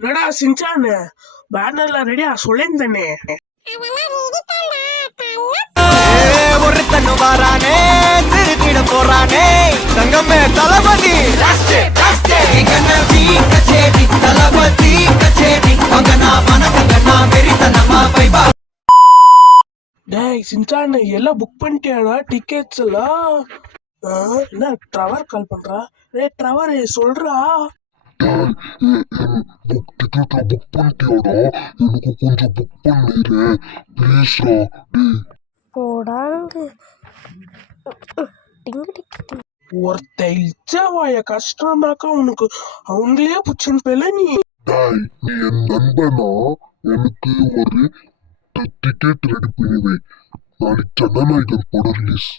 என்னடா சின்சானு பேனர்ல ரெடியா சொல்லேன் ஒருத்தனு வாரானே திருத்திட போறானே தங்கமே தளபதி கச்சேரி தளபதி கச்சேரி மகனா மனசங்கனா வெறித்தனமா வைபா. டேய் சின்சானு எல்லாம் புக் பண்ணிட்டியாடா டிக்கெட்ஸ் எல்லாம்? என்ன ட்ரவர் கால் பண்றா? டேய் ட்ரவர் சொல்றா. டிக்கெட்டை புக் பண்ணிட்டியாடா? எனக்கு கொஞ்சம் புக் பண்ணிடு ப்ளீஸ்ரா. போடாங்க ஒருத்த இச்சவாய கஷ்டம்தாக்கா உனக்கு அவங்களே புச்சுன்னு போல நீ. டாய் நீ என் நண்பனா, எனக்கு ஒரு டிக்கெட் ரெடி பண்ணி வை. நாளைக்கு ஜனநாயகன் படம் ரிலீஸ்.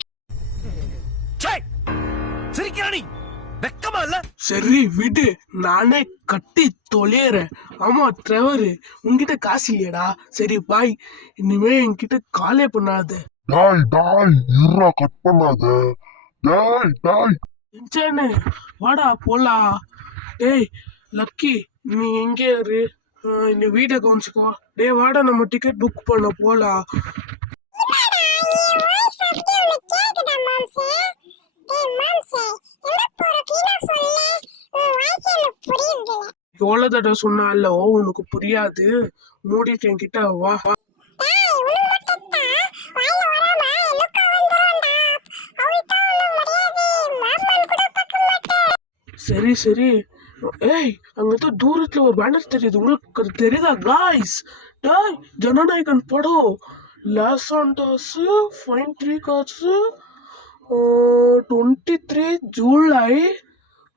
சரி விடு, நானே கட்டி தொலைறேன். ஆமா ட்ரெவர் உன்கிட்ட காசு இல்லையடா. சரி பாய், இனிமே என்கிட்ட காலே பண்ணாத. டாய் டாய் இருடா, கட் பண்ணாத. டாய் டாய் சின்சானு வாடா போலாம். டேய் லக்கி நீ எங்கே இரு, இந்த வீடை கவனிச்சுக்கோ. டேய் வாடா நம்ம டிக்கெட் புக் பண்ண போலாம். எவ்வளவு தடவை சொன்னால உனக்கு புரியாது. மூடிட்டு என்கிட்ட வா. சரி சரி. ஏய் அங்கதான் தூரத்துல ஒரு பேனர் தெரியுது, உங்களுக்கு தெரியுதா காய்ஸ்? டேய் ஜனநாயகன் படம் லாஸ் ஆண்டோஸ் ஃபைன் 3 கார்ஸ் 23 ஜூலை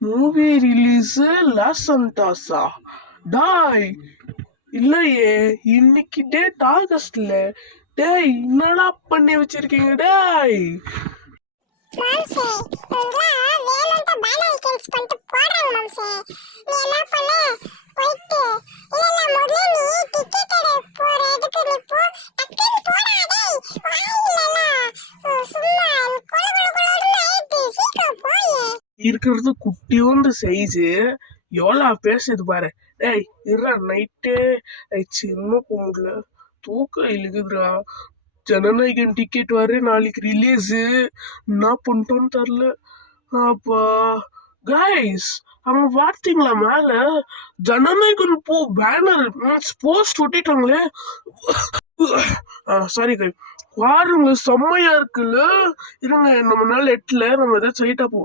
மூவி ரிலீஸ் லாஸ் ஆண்டோஸா? டாய் இல்லையே, இன்னைக்கு டேட் ஆகஸ்ட்ல. டேய் என்னடா பண்ணி வச்சிருக்கீங்க டாய்? இருக்கிறது குட்டியோண்டு சைஸு, எவ்வளோ பேசுது பாரு. டேய் இருடா, நைட்டே ஆயிடுச்சு, இன்னும் போக முடியல, தூக்கம் இழுகுதுடா. ஜனநாயகன் டிக்கெட் வர நாளைக்கு ரிலீஸு, என்ன பண்ணிட்டோன்னு தெரில. அப்பா கைஸ் அவங்க பார்த்தீங்களா மேல ஜனநாயகன் பேனர் மீன்ஸ் போஸ்ட் ஒட்டிட்டாங்களே. சாரி கை, பாருங்க செம்மையா இருக்குல்ல. இருங்க நம்ம நாள் எட்டுல நம்ம எதாவது சைட்டா போ.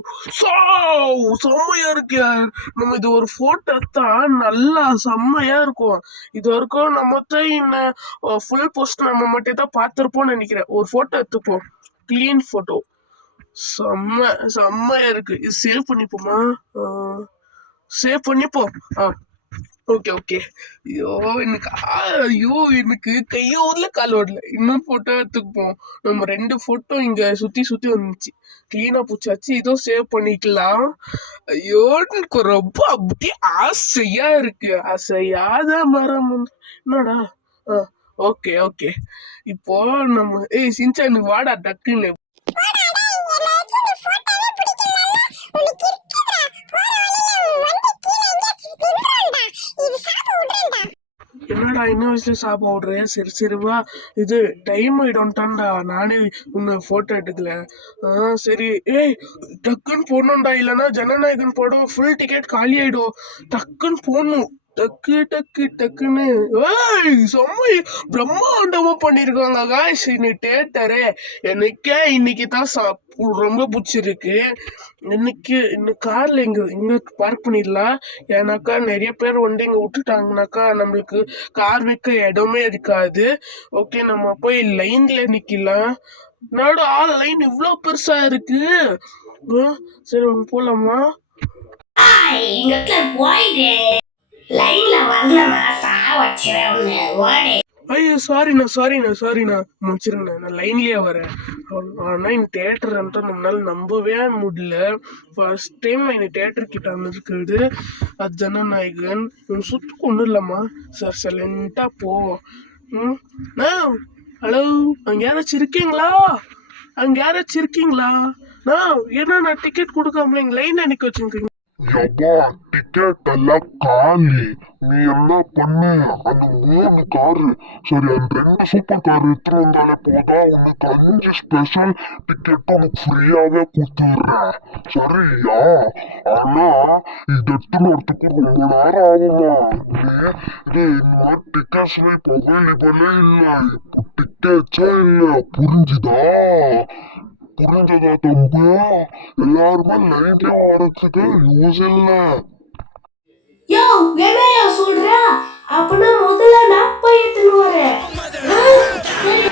செம்மையா இருக்கு யார். நம்ம இது ஒரு போட்டோ எடுத்தா நல்லா செம்மையா இருக்கும். இது வரைக்கும் நம்ம தான் இன்னும் ஃபுல் போஸ்ட் நம்ம மட்டும் தான் பார்த்துருப்போம்னு நினைக்கிறேன். ஒரு போட்டோ எடுத்துப்போம், கிளீன் போட்டோ. செம்மையா இருக்கு. இது சேவ் பண்ணிப்போமா? சேவ் பண்ணிப்போம். Okay okay. எனக்கு கையோடல கால் ஓடல. இன்னும் போட்டோ எடுத்துக்குப்போம். நம்ம 2 போட்டோ இங்க சுத்தி சுத்தி வந்துச்சு, கிளீனா பூச்சாச்சு. இதோ சேவ் பண்ணிக்கலாம். ஐயோ எனக்கு ரொம்ப அப்படியே ஆசையா இருக்கு. ஆசையாத மரம் என்னடா. Okay okay. இப்போ நம்ம சின்சானு வாடா டக்குன்னு. என்னடா இன்னும் வயசுல சாப்பிட விடுறேன். சரி சரிவா, இது டைம் ஆயிடும்ட்டான்டா, நானே உன்னை போட்டோ எடுக்கல. சரி. ஏய் டக்குன்னு போடணும்டா, இல்லைன்னா ஜனநாயகன் படம் ஃபுல் டிக்கெட் காலி ஆயிடும். டக்குன்னு போடணும், டக்கு டக்கு டக்குன்னு. ஏய் செம்ம பிரம்மாண்டமா பண்ணிருக்காங்க காய்ஸ் இன்னி தேட்டரு. எனக்கே இன்னைக்கு தான் ரொம்ப பிடிச்சிருக்கு. இன்னைக்கு இந்த கார்ல இங்க பார்க் பண்ணிடலாம். ஏன்னாக்கா நிறைய பேர் வந்து இங்க விட்டுட்டாங்கனாக்கா நம்மளுக்கு கார் வைக்க இடமே இருக்காது. ஓகே நம்ம போய் லைன்ல நிக்கலாம். நாடு ஆள் லைன் இவ்வளோ பெருசா இருக்கு. சரி ஒன்று போலாமா? ஐயோ சாரிண்ணா முடிச்சிருங்கண்ணா, நான் லைன்லயே வரேன். ஆனா இந்த தேட்டர்ன்ட்டு நம்மளால நம்பவே முடியல. ஃபர்ஸ்ட் டைம் நான் இந்த தேட்டர் கிட்ட வந்துருக்குது. அது ஜனநாயகன். சுத்து கொண்டு இல்லம்மா சார், சைலண்டா போவோம். ஹலோ, அங்க யாராச்சும் இருக்கீங்களா? ஏன்னா நான் டிக்கெட் கொடுக்காமல எங்க லைன் நிக்க வச்சுருக்கீங்க. யப்பா டிக்கெட் எல்லாம் காலி. நீ என்ன பண்ணு, அந்த 3 காரு, சரி அந்த 2 சூப்பர் கார் எடுத்துட்டு வந்தாலே போதா, உனக்கு 5 ஸ்பெஷல் டிக்கெட் உனக்கு ஃப்ரீயாவே கொடுத்துடுறேன். சரியா? ஆனா இது எடுத்துன்னு வரத்துக்கு ரொம்ப நேரம் ஆகுமா? இது இந்த மாதிரி டிக்கெட்ஸ்ல இப்போ அவைலபிளே இல்லை. இப்போ டிக்கெட்ஸே இல்லை. புரிஞ்சுதா? புரிஞ்சதா தம்பி? எல்லாருமே லைன்ல வரத்துக்கு யூஸ் இல்லை. யோ என்னையா சொல்ற? அப்பனா முதல்ல நான் போய் எடுத்துன்னு வரேன். சரி